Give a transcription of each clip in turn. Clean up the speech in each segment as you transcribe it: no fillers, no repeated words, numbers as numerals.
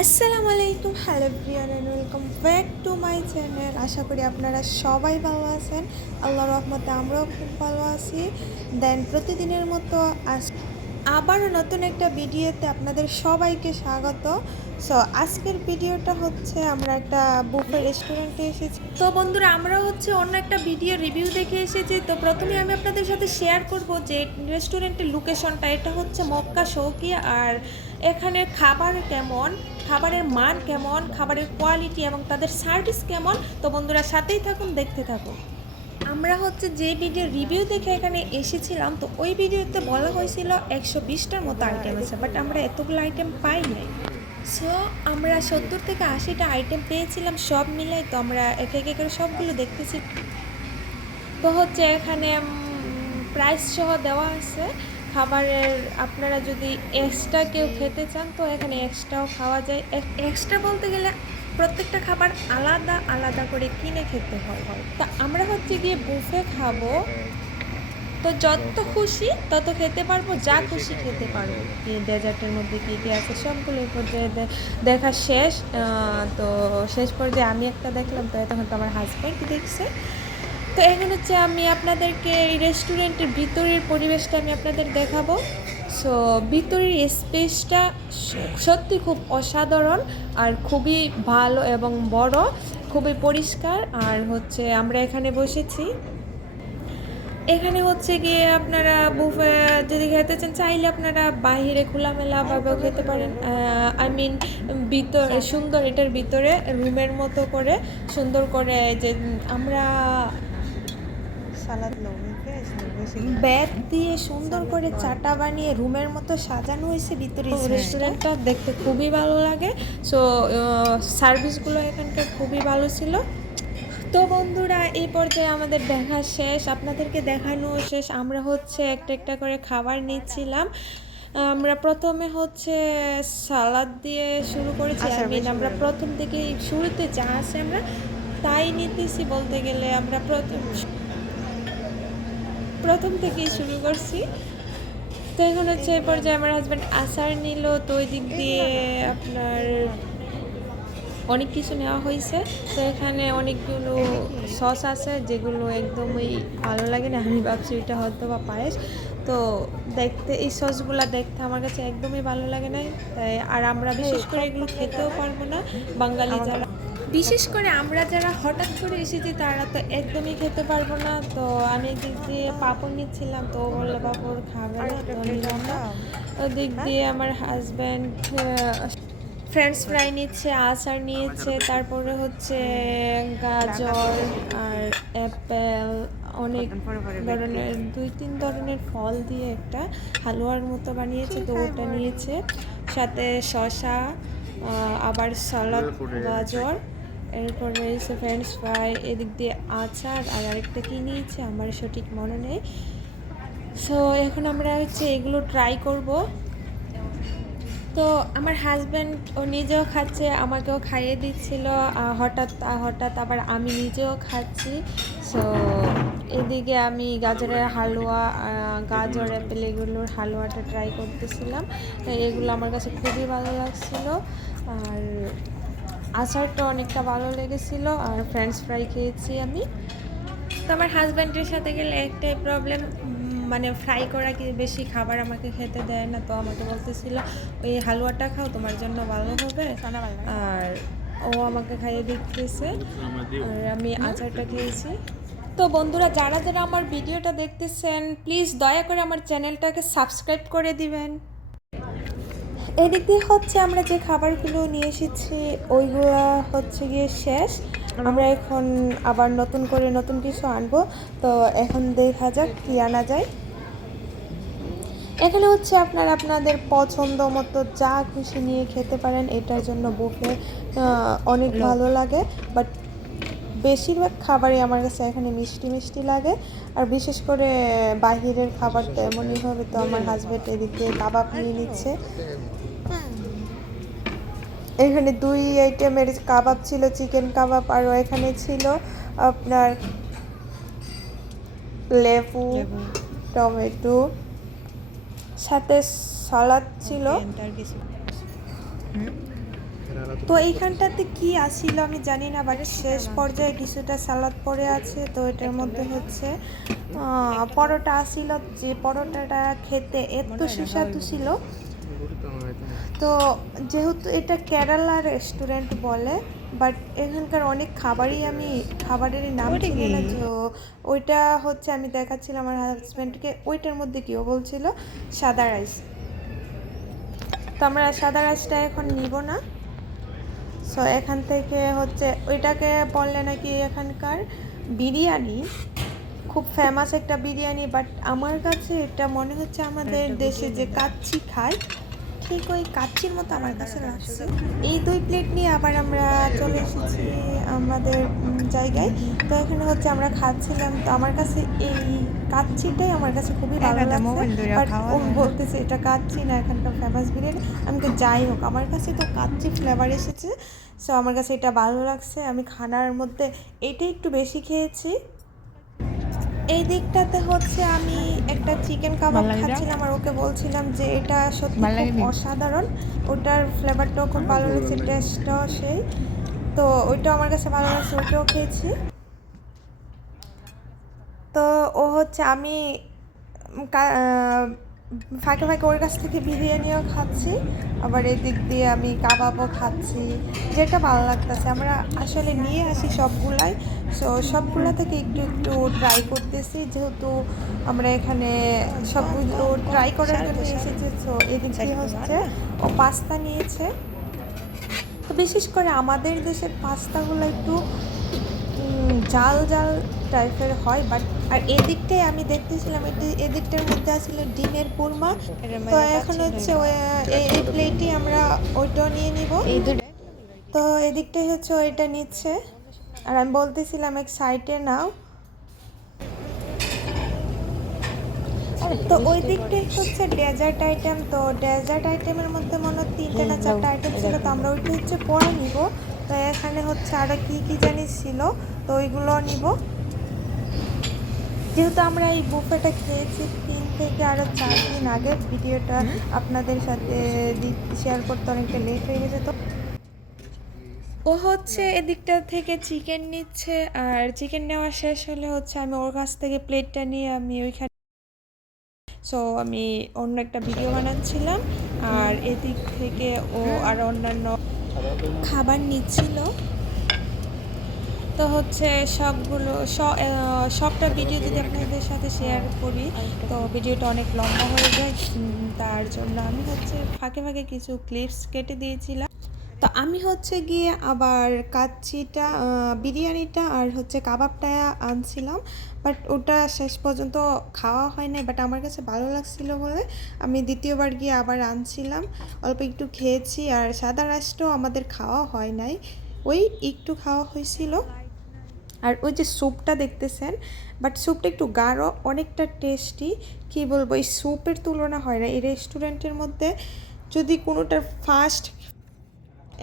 আসসালামু আলাইকুম, hello everyone and welcome back to my channel. আশা করি আপনারা সবাই ভালো আছেন। আল্লাহর রহমতে আমরাও খুব ভালো আছি। দেন প্রতিদিনের মতো আবারও নতুন একটা ভিডিওতে আপনাদের সবাইকে স্বাগত। সো আজকের ভিডিওটা হচ্ছে আমরা একটা বুফে রেস্টুরেন্টে এসেছি। তো বন্ধুরা, আমরা হচ্ছে অন্য একটা ভিডিও রিভিউ দেখে এসেছি। তো প্রথমে আমি আপনাদের সাথে শেয়ার করব যে রেস্টুরেন্টের লোকেশনটা। এটা হচ্ছে মক্কা শৌকিয়া। আর এখানে খাবার কেমন, খাবারের মান কেমন, খাবারের কোয়ালিটি এবং তাদের সার্ভিস কেমন। তো বন্ধুরা সাথেই থাকুন, দেখতে থাকুন। আমরা হচ্ছে যে ভিডিও রিভিউ দেখে এখানে এসেছিলাম, তো ওই ভিডিওতে বলা হয়েছিল 120টার মতো আইটেম আছে, বাট আমরা এতগুলো আইটেম পাই নাই। সো আমরা 70 থেকে 80টা আইটেম পেয়েছিলাম সব মিলাই। তো আমরা একে একে করে সবগুলো দেখতেছি। তো হচ্ছে এখানে প্রাইস সহ দেওয়া আছে খাবারের। আপনারা যদি এক্সট্রা কেউ খেতে চান তো এখানে এক্সট্রাও খাওয়া যায়। এক্সট্রা বলতে গেলে প্রত্যেকটা খাবার আলাদা আলাদা করে কিনে খেতে হয়। তা আমরা হচ্ছে গিয়ে বুফে খাবো, তো যত খুশি তত খেতে পারবো, যা খুশি খেতে পারবো। কি ডেজার্টের মধ্যে কী কী আছে সবগুলো এই পর্যায়ে দেখা শেষ। তো শেষ পর্যায়ে আমি একটা দেখলাম, তো তখন তো আমার হাজব্যান্ড দেখছে। তো এখন হচ্ছে আমি আপনাদেরকে এই রেস্টুরেন্টের ভিতরের পরিবেশটা আমি আপনাদের দেখাবো। সো ভিতরের স্পেসটা সত্যি খুব অসাধারণ আর খুবই ভালো এবং বড়, খুবই পরিষ্কার। আর হচ্ছে আমরা এখানে বসেছি। এখানে হচ্ছে গিয়ে আপনারা বুফে যদি খেতে চান চাইলে আপনারা বাইরে খোলামেলাভাবেও খেতে পারেন। আই মিন ভিতরে সুন্দর, এটার ভিতরে রুমের মতো করে সুন্দর করে যে আমরা বেড দিয়ে সুন্দর করে চাটা বানিয়ে রুমের মতো সাজানো হয়েছে ভিতরে। রেস্টুরেন্টটা দেখতে খুবই ভালো লাগে। সো সার্ভিসগুলো এখানকার খুবই ভালো ছিল। তো বন্ধুরা, এই পর্যায়ে আমাদের দেখা শেষ, আপনাদেরকে দেখানো শেষ। আমরা হচ্ছে একটা একটা করে খাবার নিচ্ছিলাম। আমরা প্রথমে হচ্ছে সালাদ দিয়ে শুরু করেছি। আমরা প্রথম থেকে শুরুতে যা আছে আমরা তাই নিতেছি। বলতে গেলে আমরা প্রথম থেকেই শুরু করছি। তো এখন হচ্ছে এই পর্যায়ে আমার হাজব্যান্ড আচার নিল। তো ওই দিক দিয়ে আপনার অনেক কিছু নেওয়া হয়েছে। তো এখানে অনেকগুলো সস আছে যেগুলো একদমই ভালো লাগে না। আমি ভাবছি এটা হয়তো বা পায়েস। তো দেখতে এই সসগুলো দেখতে আমার কাছে একদমই ভালো লাগে না। তাই আর আমরা বিশেষ করে এগুলো খেতেও পারবো না, বাঙালি যারা, বিশেষ করে আমরা যারা হঠাৎ করে এসেছি তারা তো একদমই খেতে পারবো না। তো আমি এদিক দিয়ে পাঁপড় নিচ্ছিলাম, তো ও বললো পাঁপড় খাবে না, তো নিলাম না। ওদিক দিয়ে আমার হাজব্যান্ড ফ্রেঞ্চ ফ্রাই নিচ্ছে, আচার নিয়েছে, তারপরে হচ্ছে গাজর আর অ্যাপেল, অনেক ধরনের 2-3 ধরনের ফল দিয়ে একটা হালুয়ার মতো বানিয়েছে, তো ওটা নিয়েছে। সাথে শসা, আবার সালাদ, গাজর, এরপর রয়েছে ফ্রেঞ্চ ফ্রাই, এদিক দিয়ে আচার আর আরেকটা কী নিয়েছে আমার সঠিক মনে নেই। সো এখন আমরা হচ্ছে এগুলো ট্রাই করব। তো আমার হাজব্যান্ড ও নিজেও খাচ্ছে, আমাকেও খাইয়ে দিচ্ছিল। হঠাৎ হঠাৎ আবার আমি নিজেও খাচ্ছি। সো এদিকে আমি গাজরের হালুয়া, গাজর অ্যাপেল এগুলোর হালুয়াটা ট্রাই করতেছিলাম। এগুলো আমার কাছে খুবই ভালো লাগছিলো। আর আচারটা অনেকটা ভালো লেগেছিলো। আর ফ্রেঞ্চ ফ্রাই খেয়েছি আমি। তো আমার হাজব্যান্ডের সাথে গেলে একটাই প্রবলেম, মানে ফ্রাই করা কি বেশি খাবার আমাকে খেতে দেয় না। তো আমাকে বলতেছিল ওই হালুয়াটা খাও, তোমার জন্য ভালো হবে। আর ও আমাকে খাইয়ে দিতেছে আর আমি আচারটা খেয়েছি। তো বন্ধুরা, যারা যারা আমার ভিডিওটা দেখতেছেন প্লিজ দয়া করে আমার চ্যানেলটাকে সাবস্ক্রাইব করে দিবেন। এদিক দিয়ে হচ্ছে আমরা যে খাবারগুলো নিয়ে এসেছি ওইগুলো হচ্ছে গিয়ে শেষ। আমরা এখন আবার নতুন করে নতুন কিছু আনবো। তো এখন দেখা যাক কী আনা যায়। এখানে হচ্ছে আপনারা আপনাদের পছন্দ মতো যা খুশি নিয়ে খেতে পারেন। এটার জন্য বুফে অনেক ভালো লাগে, বাট বেশিরভাগ খাবারই আমার কাছে এখানে মিষ্টি মিষ্টি লাগে। আর বিশেষ করে বাহিরের খাবার তো এমনই হবে। তো আমার হাজব্যান্ড এদিকে কাবাব নিয়ে নিচ্ছে। এখানে 2 আইটেমের কাবাব ছিল, চিকেন কাবাব, আর এখানে ছিল আপনার লেবু, টমেটো, সাথে সালাদ ছিল। তো এইখানটাতে কি আসিল আমি জানি না, বাট শেষ পর্যায়ে কিছুটা সালাদ পড়ে আছে। তো এটার মধ্যে হচ্ছে পরোটা আসিল, যে পরোটাটা খেতে এত সুস্বাদু ছিল। তো যেহেতু এটা কেরালা রেস্টুরেন্ট বলে, বাট এখানকার অনেক খাবারেরই নাম চিনি না। তো ওইটা হচ্ছে আমি দেখাচ্ছিলাম আমার হাজব্যান্ডকে, ওইটার মধ্যে কেউ বলছিল সাদা রাইস। তো আমরা সাদা রাইসটা এখন নিব না। সো এখান থেকে হচ্ছে ওইটাকে বললে নাকি এখানকার বিরিয়ানি খুব ফেমাস একটা বিরিয়ানি, বাট আমার কাছে এটা মনে হচ্ছে আমাদের দেশে যে কাচ্চি খায় ঠিক ওই কাচ্চির মতো আমার কাছে লাগছে। এই 2 প্লেট নিয়ে আবার আমরা চলে এসেছি আমাদের জায়গায়। তো এখানে হচ্ছে আমরা খাচ্ছিলাম। তো আমার কাছে এই কাচ্চিটাই আমার কাছে খুবই ভালো লাগছে, বাট ও বলতেছে এটা কাচ্চি না, এখানকার ফেমাস বিরিয়ানি। আমি তো যাই হোক, আমার কাছে তো কাচ্চি ফ্লেভার এসেছে, সো আমার কাছে এটা ভালো লাগছে। আমি খানার মধ্যে এইটাই একটু বেশি খেয়েছি। এই দিকটাতে হচ্ছে আমি একটা চিকেন কাবাব খাচ্ছিলাম আর ওকে বলছিলাম যে এটা সত্যি খুব অসাধারণ, ওটার ফ্লেভারটাও খুব ভালো লাগছে, টেস্টটাও সেই। তো ওইটাও আমার কাছে ভালো লাগছে, ওইটাও খেয়েছি। তো ও হচ্ছে আমি ফাঁকে ফাঁকে ওর কাছ থেকে বিরিয়ানিও খাচ্ছি, আবার এদিক দিয়ে আমি কাবাবও খাচ্ছি, যেটা ভালো লাগতেছে। আমরা আসলে নিয়ে আসি সবগুলাই, সো সবগুলা থেকে একটু একটু ট্রাই করতেছি, যেহেতু আমরা এখানে সবগুলো ট্রাই করার জন্য এসেছি। সো এদিক দিয়ে হচ্ছে ও পাস্তা নিয়েছে। তো বিশেষ করে আমাদের দেশের পাস্তাগুলো একটু জাল জাল টাইপের হয়, বাট আর এদিকটাই আমি দেখতেছিলাম এদিকটার মধ্যে আসলে ডিমের কুরমা। তো এখন হচ্ছে এই প্লেটই আমরা ওইটাও নিয়ে নিব। তো এদিকটাই হচ্ছে ওইটা নিচ্ছে, আর আমি বলতেছিলাম এক সাইডে নাও। তো ওই দিকটাই হচ্ছে ডেজার্ট আইটেম। তো ডেজার্ট আইটেমের মধ্যে মনে হয় 3টে না 4টে আইটেম ছিল, তো আমরা ওইটা হচ্ছে পরে নিব। তো এখানে হচ্ছে আরও কী জানিস ছিল, তো ওইগুলো নিব। যেহেতু আমরা এই বুফেটা খেয়েছি 3 থেকে আরও 4 দিন আগে, ভিডিওটা আপনাদের সাথে শেয়ার করতে অনেকটা লেট হয়ে গেছে। তো ও হচ্ছে এদিকটা থেকে চিকেন নিচ্ছে, আর চিকেন নেওয়া শেষ হলে হচ্ছে আমি ওর কাছ থেকে প্লেটটা নিয়ে আমি ওইখানে, সো আমি অন্য একটা ভিডিও বানাচ্ছিলাম, আর এদিক থেকে ও আর অন্যান্য খাবার নিচ্ছিল। তো হচ্ছে সবটা ভিডিও যদি আপনাদের সাথে শেয়ার করি তো ভিডিওটা অনেক লম্বা হয়ে যায়, তার জন্য আমি হচ্ছে ফাঁকে ফাঁকে কিছু ক্লিপস কেটে দিয়েছিলাম। তো আমি হচ্ছে গিয়ে আবার কাচ্চিটা বিরিয়ানিটা আর হচ্ছে কাবাবটা আনছিলাম, বাট ওটা শেষ পর্যন্ত খাওয়া হয় নাই, বাট আমার কাছে ভালো লাগছিল বলে আমি দ্বিতীয়বার গিয়ে আবার আনছিলাম। অল্প একটু খেয়েছি, আর সাদা রাইসটাও আমাদের খাওয়া হয় নাই, ওই একটু খাওয়া হয়েছিল। আর ওই যে স্যুপটা দেখতেছেন, বাট স্যুপটা একটু গাঢ়, অনেকটা টেস্টি। কি বলবো, এই স্যুপের তুলনা হয় না এই রেস্টুরেন্টের মধ্যে। যদি কোনোটার ফার্স্ট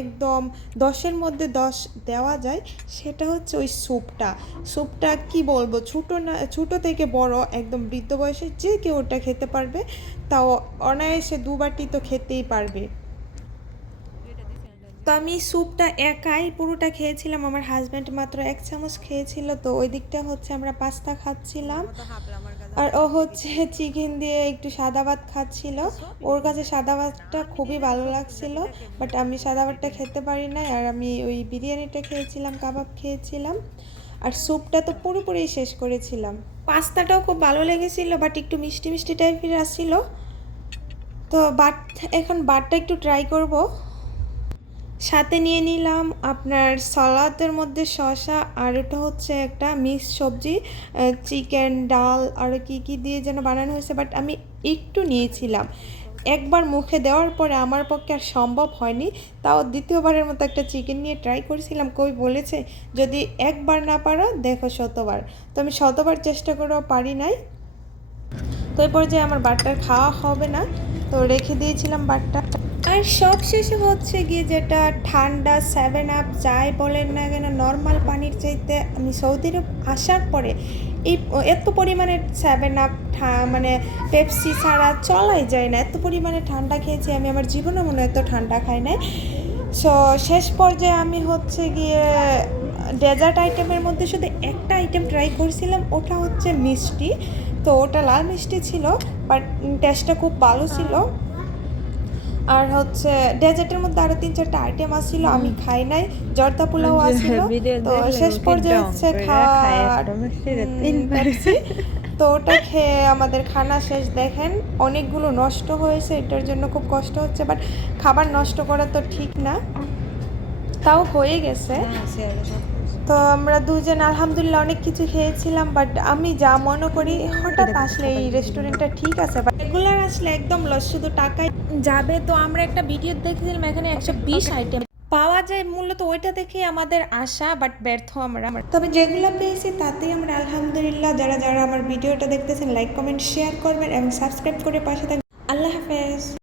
একদম 10-এর মধ্যে 10 দেওয়া যায়, সেটা হচ্ছে ওই স্যুপটা কি বলবো, ছোটো থেকে বড় একদম বৃদ্ধ বয়সে যে কেউ ওটা খেতে পারবে, তাও অনায়াসে 2 বাটি তো খেতেই পারবে। তো আমি স্যুপটা একাই পুরোটা খেয়েছিলাম, আমার হাজব্যান্ড মাত্র 1 চামচ খেয়েছিল। তো ওই দিকটা হচ্ছে আমরা পাস্তা খাচ্ছিলাম, আর ও হচ্ছে চিকেন দিয়ে একটু সাদা ভাত খাচ্ছিল। ওর কাছে সাদা ভাতটা খুবই ভালো লাগছিল, বাট আমি সাদা ভাতটা খেতে পারি না, আর আমি ওই বিরিয়ানিটা খেয়েছিলাম, কাবাব খেয়েছিলাম, আর স্যুপটা তো পুরোপুরি শেষ করেছিলাম। পাস্তাটাও খুব ভালো লেগেছিল, বাট একটু মিষ্টি মিষ্টি টাইপের আসছিল। তো এখন বাটটা একটু ট্রাই করব। সাথে নিয়ে নিলাম আপনার সালাদের মধ্যে শসা, আর এটা হচ্ছে একটা মিক্স সবজি, চিকেন, ডাল আর কি কি দিয়ে যেন বানানো হয়েছে, বাট আমি একটু নিয়েছিলাম। একবার মুখে দেওয়ার পরে আমার পক্ষে আর সম্ভব হয়নি, তাও দ্বিতীয়বারের মতো একটা চিকেন নিয়ে ট্রাই করেছিলাম। কই বলেছে যদি একবার না পারো দেখো শতবার, তো আমি শতবার চেষ্টা করেও পারি নাই। তো এই পর্যায়ে আমার বাটটার খাওয়া হবে না, তো রেখে দিয়েছিলাম বাটটা। আর সব শেষে হচ্ছে গিয়ে যেটা ঠান্ডা 7 আপ যাই বলেন না কেন, নর্মাল পানির চাইতে আমি সৌদি আরব আসার পরে এই এত পরিমাণে 7 আপ মানে পেপসি ছাড়া চলাই যায় না, এত পরিমাণে ঠান্ডা খেয়েছি আমি, আমার জীবনে মনে এত ঠান্ডা খাই নাই। সো শেষ পর্যায়ে আমি হচ্ছে গিয়ে ডেজার্ট আইটেমের মধ্যে শুধু একটা আইটেম ট্রাই করছিলাম, ওটা হচ্ছে মিষ্টি। তো ওটা লাল মিষ্টি ছিল, বাট টেস্টটা খুব ভালো ছিল। আর হচ্ছে ডেজার্টের মধ্যে আরও 3-4টা আইটেম আসছিল, আমি খাই নাই। জর্দা পোলাও আসছিল। তো শেষ পর্যায়ে হচ্ছে খাওয়া পেপসি। তো ওটা খেয়ে আমাদের খানা শেষ। দেখেন অনেকগুলো নষ্ট হয়েছে, এটার জন্য খুব কষ্ট হচ্ছে, বাট খাবার নষ্ট করা তো ঠিক না, তাও হয়ে গেছে। তো আমরা দুজন আলহামদুলিল্লাহ অনেক কিছু খেয়েছিলাম, বাট আমি যা মনে করি হঠাৎ আসলে এই রেস্টুরেন্টটা ঠিক আছে, বাট রেগুলার আসলে একদম লস, শুধু টাকাই যাবে। তো আমরা একটা ভিডিও দেখেছিলাম, এখানে 120 আইটেম পাওয়া যায়, মূলত ওইটা দেখে আমাদের আশা, বাট ব্যর্থ আমরা। তবে যেগুলো পেয়েছি তাতেই আমরা আলহামদুলিল্লাহ। যারা যারা আমার ভিডিওটা দেখতেছেন লাইক কমেন্ট শেয়ার করবেন এবং সাবস্ক্রাইব করে পাশে থাকবেন। আল্লাহ হাফেজ।